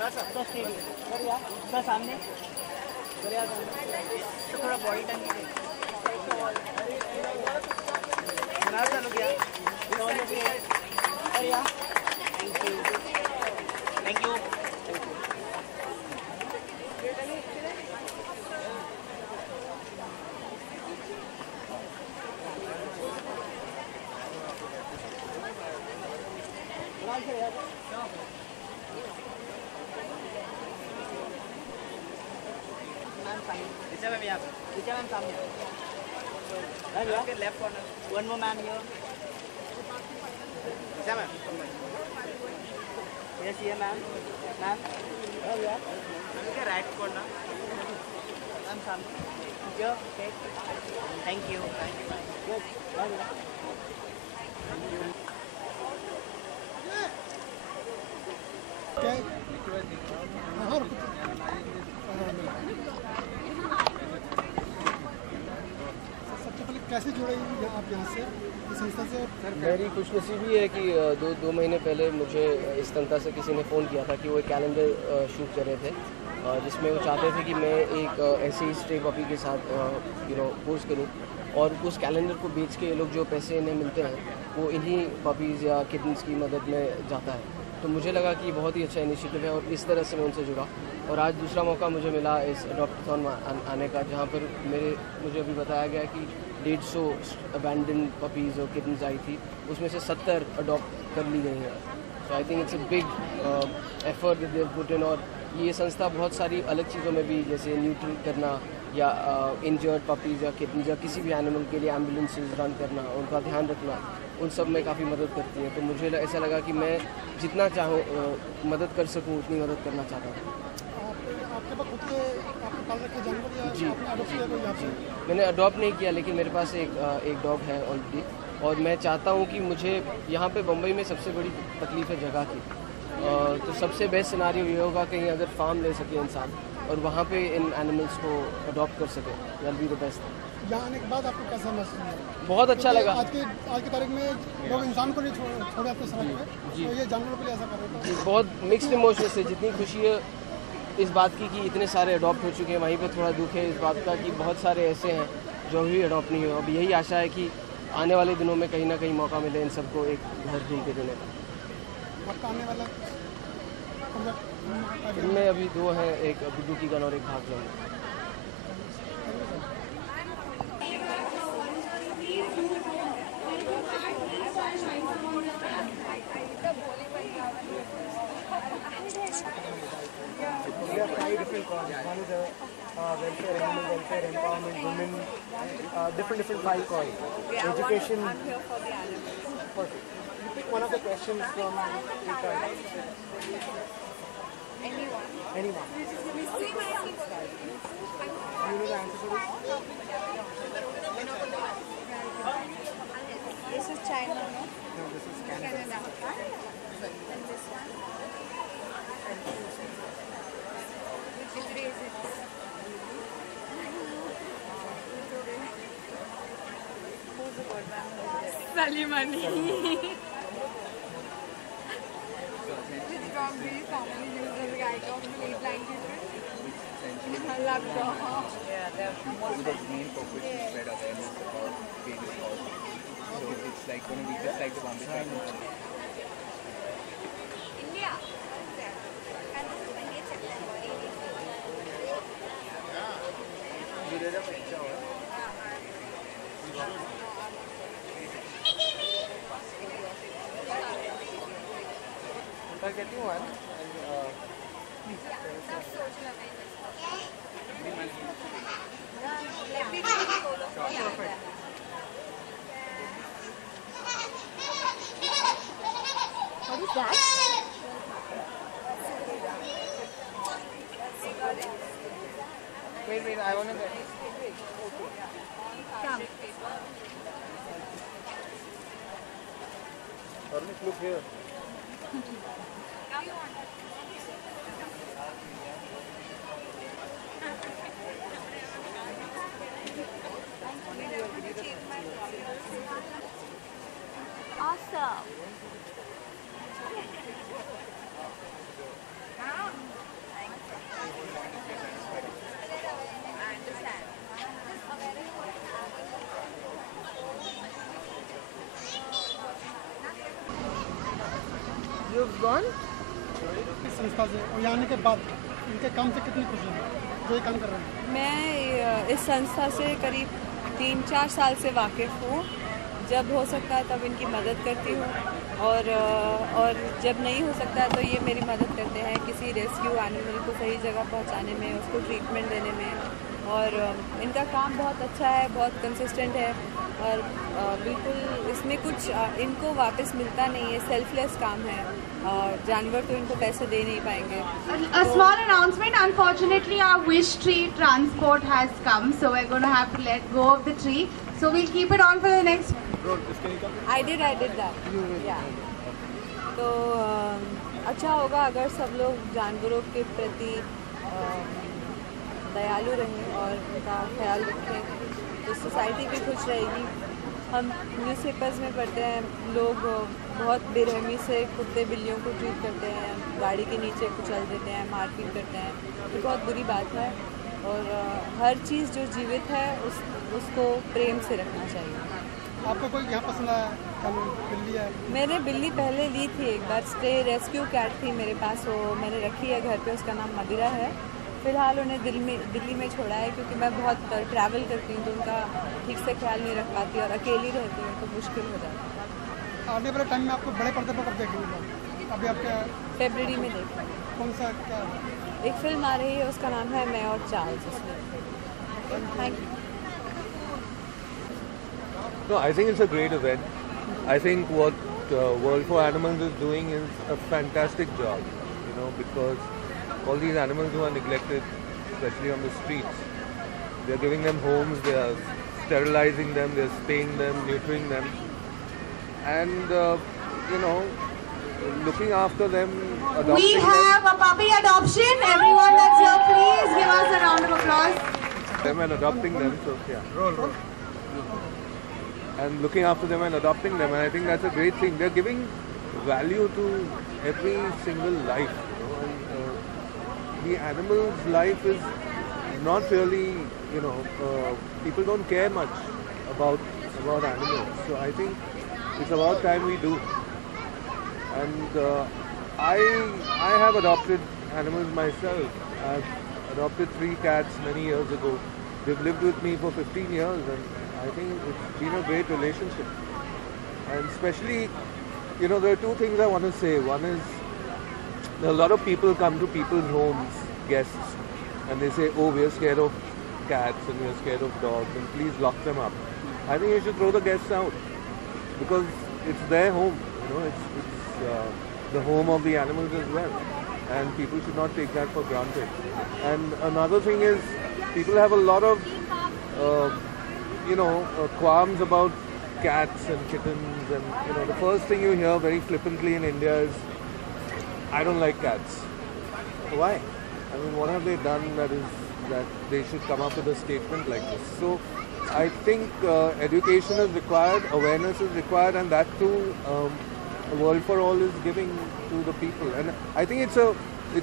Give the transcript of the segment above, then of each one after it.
थोड़ा सामने थोड़ा बॉडी टंग चालू किया। Thank you. मैम यहाँ पे मैम सामने left corner one more ma'am here ma'am yes ये मैम मैम क्या राइट कॉर्नर मैम सामने थैंक यू कैसे जुड़े आप यहाँ से इस संस्था से? मेरी खुशनसीबी है कि दो महीने पहले मुझे इस संस्था से किसी ने फ़ोन किया था कि वो एक कैलेंडर शूट कर रहे थे जिसमें वो चाहते थे कि मैं एक ऐसे ही स्ट्रे पपी के साथ पोस्ट करूँ और उस कैलेंडर को बेच के ये लोग जो पैसे इन्हें मिलते हैं वो इन्हीं पपीज़ या किटन्स की मदद में जाता है। तो मुझे लगा कि बहुत ही अच्छा इनिशिएटिव है और इस तरह से मैं उनसे जुड़ा और आज दूसरा मौका मुझे मिला इस अडॉप्टाथॉन आने का, जहाँ पर मुझे अभी बताया गया कि 150 अबैंडन पपीज़ और किटन्स आई थी, उसमें से 70 अडॉप्ट कर ली गई हैं। So I think it's a big effort that they put in. और ये संस्था बहुत सारी अलग चीज़ों में भी, जैसे न्यूट्री करना या इंजर्ड पपीज़ या किटन्स या किसी भी एनिमल के लिए एम्बुलेंसेज रन करना, उनका ध्यान रखना, उन सब में काफ़ी मदद करती है। तो मुझे ऐसा लगा कि मैं जितना चाहूँ मदद कर सकूँ उतनी मदद करना चाहता हूँ। आपके पास खुद के आपने पाल रखे जानवर या जी आपने अडॉप्ट किया कोई आपसे? मैंने अडॉप्ट नहीं किया, लेकिन मेरे पास एक डॉग है ऑलरेडी और मैं चाहता हूँ कि मुझे यहाँ पे बम्बई में सबसे बड़ी तकलीफ है जगह की। तो सबसे बेस्ट सिनारियो ये होगा कहीं अगर फार्म ले सके इंसान और वहाँ पे इन एनिमल्स को अडॉप्ट कर सके, दैट बी द बेस्ट। यहाँ आने के बाद आपको कैसा महसूस हुआ? बहुत अच्छा लगा। आज की तारीख में लोग इंसान को नहीं छोड़े अपने सड़क पे, तो ये जानवरों के लिए ऐसा कर रहे थे। बहुत मिक्स्ड इमोशंस है। जितनी खुशी है इस बात की कि इतने सारे अडॉप्ट हो चुके हैं, वहीं पे थोड़ा दुख है इस बात का कि बहुत सारे ऐसे हैं जो अभी अडॉप्ट नहीं हुए। अब यही आशा है कि आने वाले दिनों में कहीं ना कहीं मौका मिले इन सबको एक घर ढूंढ के देने का। आपका आने वाला इनमें अभी 2 हैं, एक बिड्डू की गन और एक भाग जाएंगे। We have 5 different causes. One is welfare, animal welfare, empowerment, women, different 5 causes. Education. I'm here for the animals. Perfect. You pick one of the questions from Anyone. anyone. Do you know the answer to this? This is China, no? No, this is Canada. Canada. And this one? Which day is it? Who's the good one? Salimani. Which dog do you commonly use as a guide dog to lead blind people? Labrador. Yeah, they're One of the main purpose is spread awareness about various causes. So it's like going to be just like the Bombay China. India. If I get you one, What is that? wait, I want to get. Come. Look here. Awesome. you've gone? इस संस्था से और यहाँ आने के बाद इनके काम से कितनी खुशी है जो ये काम कर रहे हैं? मैं इस संस्था से करीब 3-4 साल से वाकिफ़ हूँ। जब हो सकता है तब इनकी मदद करती हूँ और जब नहीं हो सकता है तो ये मेरी मदद करते हैं किसी रेस्क्यू एनिमल को सही जगह पहुँचाने में, उसको ट्रीटमेंट देने में। और इनका काम बहुत अच्छा है, बहुत कंसिस्टेंट है और बिल्कुल इसमें कुछ इनको वापस मिलता नहीं है, सेल्फलेस काम है। जानवर तो इनको पैसे दे नहीं पाएंगे। A small announcement. Unfortunately, our wish tree transport has come, so we're going to have to let go of the tree. So we'll keep it on for the next. I did that. Yeah. तो अच्छा होगा अगर सब लोग जानवरों के प्रति दयालु रहें और उनका ख्याल रखें, तो सोसाइटी भी खुश रहेगी। हम न्यूज़पेपर्स में पढ़ते हैं लोग बहुत बेरहमी से कुत्ते बिल्लियों को ट्रीट करते हैं, गाड़ी के नीचे कुचल देते हैं, मारपीट करते हैं। ये बहुत बुरी बात है और हर चीज़ जो जीवित है उसको प्रेम से रखना चाहिए। आपको कोई यहाँ पसंद आया? बिल्ली है? मैंने बिल्ली पहले ली थी एक बार, स्टे रेस्क्यू कैट थी मेरे पास, वो मैंने रखी है घर पे, उसका नाम मदिरा है। फ़िलहाल उन्हें दिल्ली में छोड़ा है क्योंकि मैं बहुत ट्रैवल करती हूँ तो उनका ठीक से ख्याल नहीं रख पाती और अकेली रहती हूँ तो मुश्किल हो जाता है। आने वाले टाइम में आपको बड़े पर्दे पर कब देखेंगे? अभी आपके फरवरी में देखें। कौन सा क्या? एक फिल्म आ रही है, उसका नाम है मैं और चार्ल्स। उसमें thank you. No, I think it's a great event. I think what World for Animals is doing is a fantastic job, because all these animals who are neglected, especially on the streets, they're giving them homes, they're sterilizing them, they're spaying them, neutering them, and, looking after them, adopting We have a puppy adoption. Everyone that's here, please give us a round of applause. them and adopting them, so yeah. Roll. And looking after them and adopting them, and I think that's a great thing. They're giving value to every single life, and the animal's life is not really, people don't care much about animals. So I think it's about time we do. And I have adopted animals myself. I've adopted 3 cats many years ago. They've lived with me for 15 years, and I think it's been a great relationship. And especially, there are 2 things I want to say. One is, a lot of people come to people's homes, guests, and they say, oh, we're scared of cats and we're scared of dogs, and please lock them up. I think you should throw the guests out, because it's their home, it's the home of the animals as well, and people should not take that for granted. And another thing is, people have a lot of qualms about cats and kittens, and the first thing you hear very flippantly in India is, I don't like cats. Why? I mean, what have they done that they should come up with a statement like this? So I think education is required, awareness is required, and that too World for All is giving to the people. And I think it's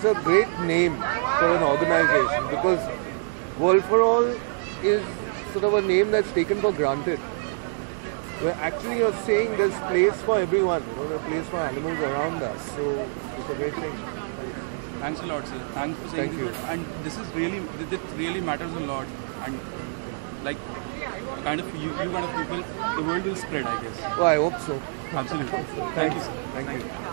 a great name for an organization, because World for All is sort of a name that's taken for granted. Where actually you're saying there's place for everyone, there's place for animals around us. So it's a great thing. Thanks a lot, sir. Thanks for saying Thank you. this. And this really matters a lot. And like kind of you kind of people, the world will spread, I guess. Oh, I hope so. Absolutely. Thank you, sir. Thank you.